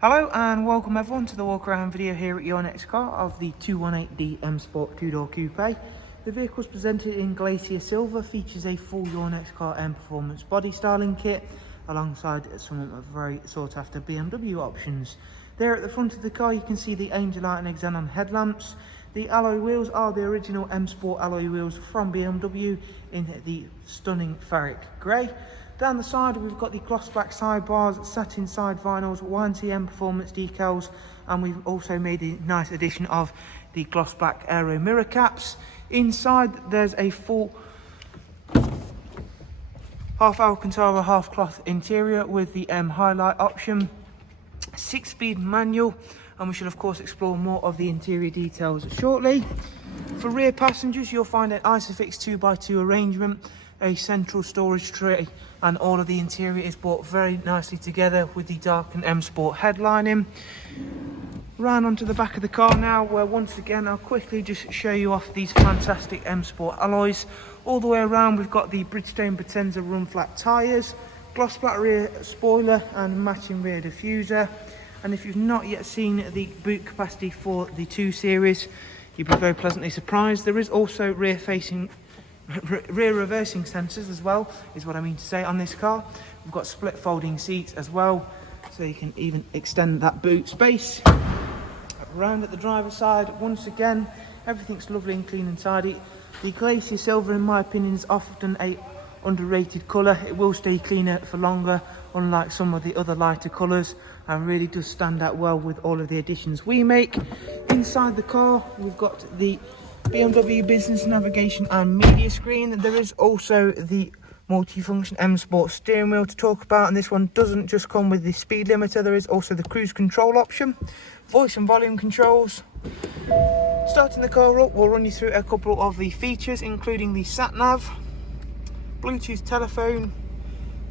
Hello and welcome everyone to the Walkaround video here at YNC car of the 218D M Sport 2-door coupe. The vehicle is presented in Glacier Silver, features a full YNC car M Performance body styling kit alongside some of the very sought after BMW options. There at the front of the car you can see the Angel Light and Xenon headlamps. The alloy wheels are the original M Sport alloy wheels from BMW in the stunning ferric grey. Down the side we've got the gloss black sidebars, satin side vinyls, YNC Mperformance decals, and we've also made a nice addition of the gloss black aero mirror caps. Inside there's a full half Alcantara half cloth interior with the M highlight option, 6-speed manual, and we shall of course explore more of the interior details shortly. For rear passengers you'll find an Isofix 2x2 arrangement, a central storage tray, and all of the interior is brought very nicely together with the darkened M Sport headlining. Round onto the back of the car now, where once again I'll quickly just show you off these fantastic M Sport alloys. All the way around we've got the Bridgestone Potenza run flat tyres, gloss black rear spoiler and matching rear diffuser. And if you've not yet seen the boot capacity for the 2 Series, you'll be very pleasantly surprised. There is also rear reversing sensors as well, is what I mean to say, on this car. We've got split folding seats as well, so you can even extend that boot space. Around at the driver's side, once again, everything's lovely and clean and tidy. The Glacier Silver, in my opinion, is often a underrated colour. It will stay cleaner for longer, unlike some of the other lighter colours, and really does stand out well with all of the additions we make. Inside the car, we've got the BMW business navigation and media screen. There is also the multifunction M Sport steering wheel to talk about, and this one doesn't just come with the speed limiter, there is also the cruise control option, voice and volume controls. Starting the car up, we'll run you through a couple of the features, including the sat nav, Bluetooth telephone,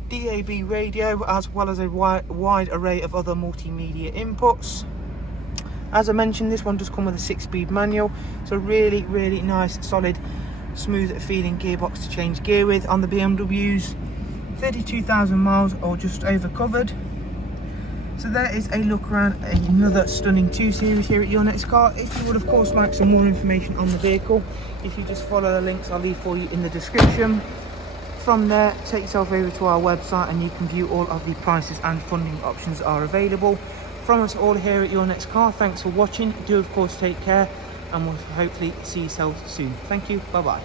DAB radio, as well as a wide array of other multimedia inputs. As I mentioned, this one does come with a 6-speed manual, so really nice, solid, smooth feeling gearbox to change gear with. On the BMWs, 32,000 miles or just over covered. So there is a look around another stunning 2 Series here at YNC car. If you would of course like some more information on the vehicle, if you just follow the links I'll leave for you in the description. From there, take yourself over to our website and you can view all of the prices and funding options that are available. From us all here at YNC car, thanks for watching. Do of course take care, and we'll hopefully see yourselves soon. Thank you, bye bye.